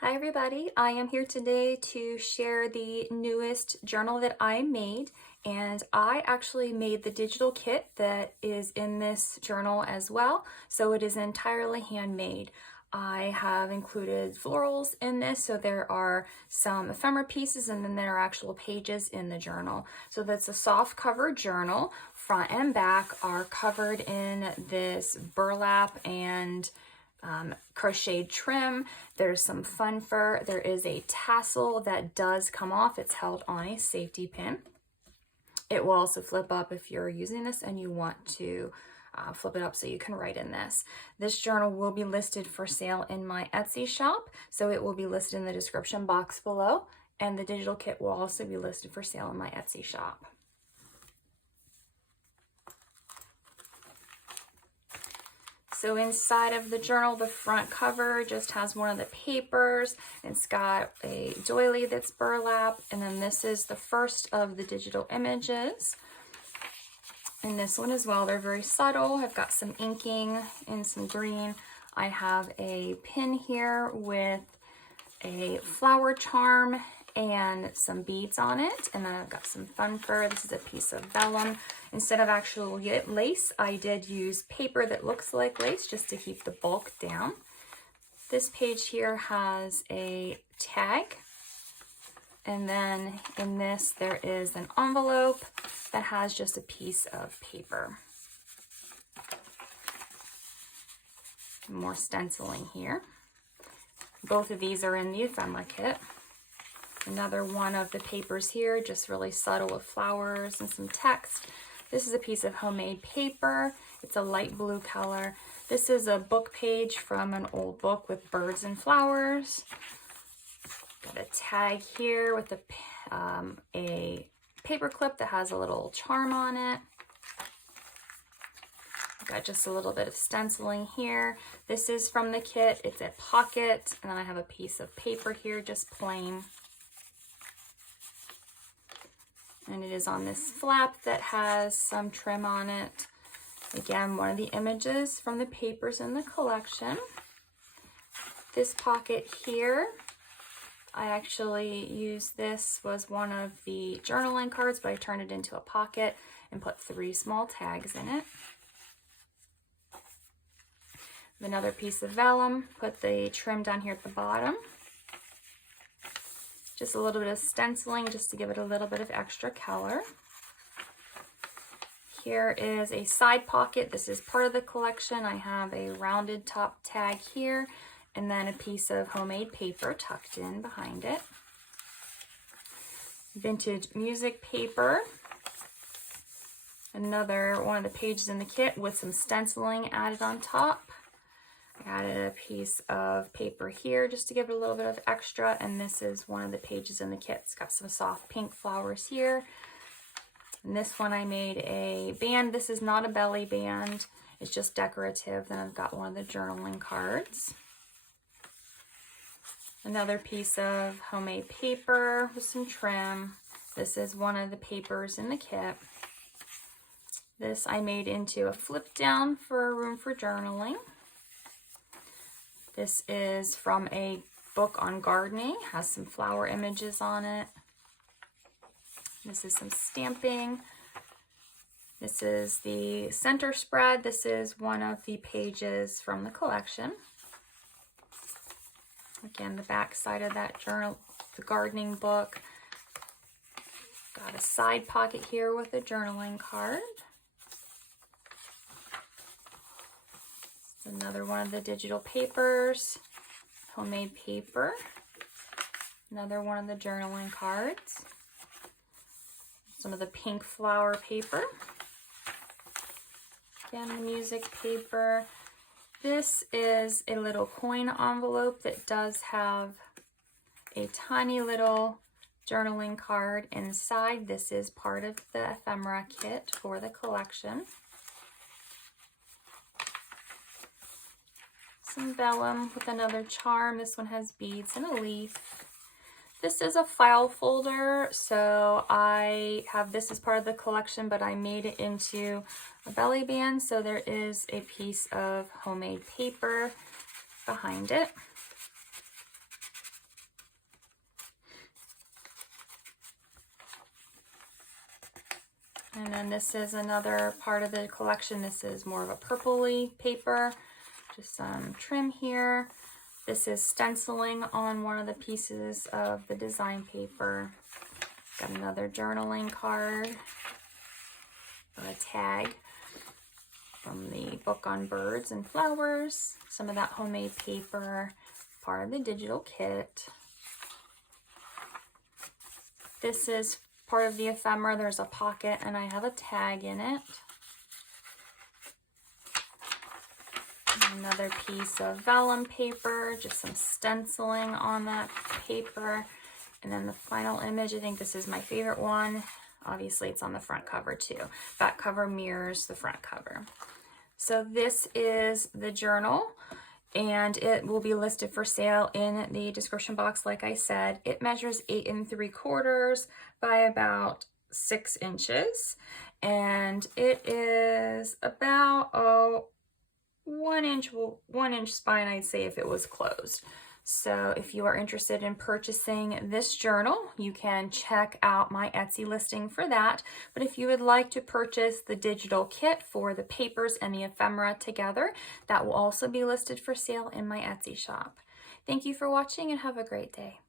Hi everybody, I am here today to share the newest journal that I made, and I actually made the digital kit that is in this journal as well, so it is entirely handmade. I have included florals in this, so there are some ephemera pieces and then there are actual pages in the journal. So that's a soft cover journal. Front and back are covered in this burlap and crocheted trim. There's some fun fur. There is a tassel that does come off. It's held on a safety pin. It will also flip up if you're using this and you want to flip it up so you can write in this. This journal will be listed for sale in my Etsy shop, so it will be listed in the description box below, and the digital kit will also be listed for sale in my Etsy shop. So inside of the journal, the front cover just has one of the papers. It's got a doily that's burlap, and then this is the first of the digital images. And this one as well, they're very subtle. I've got some inking and some green. I have a pin here with a flower charm and some beads on it, and then I've got some fun fur. This is a piece of vellum. Instead of actual lace, I did use paper that looks like lace just to keep the bulk down. This page here has a tag, and then in this there is an envelope that has just a piece of paper. More stenciling here. Both of these are in the ephemera kit. Another one of the papers here, just really subtle with flowers and some text. This is a piece of homemade paper. It's a light blue color. This is a book page from an old book with birds and flowers. Got a tag here with a paper clip that has a little charm on it. Got just a little bit of stenciling here. This is from the kit. It's a pocket, and then I have a piece of paper here, just plain. And it is on this flap that has some trim on it. Again, one of the images from the papers in the collection. This pocket here, I actually used this, was one of the journaling cards, but I turned it into a pocket and put 3 small tags in it. Another piece of vellum, put the trim down here at the bottom. Just a little bit of stenciling just to give it a little bit of extra color. Here is a side pocket. This is part of the collection. I have a rounded top tag here and then a piece of homemade paper tucked in behind it. Vintage music paper. Another one of the pages in the kit with some stenciling added on top. I added a piece of paper here just to give it a little bit of extra, and this is one of the pages in the kit. It's got some soft pink flowers here. And this one I made a band. This is not a belly band. It's just decorative. Then I've got one of the journaling cards. Another piece of homemade paper with some trim. This is one of the papers in the kit. This I made into a flip down for a room for journaling. This is from a book on gardening, has some flower images on it. This is some stamping. This is the center spread. This is one of the pages from the collection. Again, the back side of that journal, the gardening book. Got a side pocket here with a journaling card. Another one of the digital papers, homemade paper. Another one of the journaling cards. Some of the pink flower paper. Again, the music paper. This is a little coin envelope that does have a tiny little journaling card inside. This is part of the ephemera kit for the collection. Some vellum with another charm. This one has beads and a leaf. This is a file folder, so I have this as part of the collection, but I made it into a belly band, so there is a piece of homemade paper behind it. And then this is another part of the collection. This is more of a purpley paper, just some trim here. This is stenciling on one of the pieces of the design paper. Got another journaling card, or a tag from the book on birds and flowers. Some of that homemade paper, part of the digital kit. This is part of the ephemera. There's a pocket and I have a tag in it. Another piece of vellum paper, just some stenciling on that paper. And then the final image, I think this is my favorite one. Obviously it's on the front cover too. Back cover mirrors the front cover. So this is the journal, and it will be listed for sale in the description box. Like I said, it measures 8 3/4 by about 6 inches, and it is about 1 inch spine, I'd say, if it was closed. So if you are interested in purchasing this journal, you can check out my Etsy listing for that. But if you would like to purchase the digital kit for the papers and the ephemera together, that will also be listed for sale in my Etsy shop. Thank you for watching and have a great day.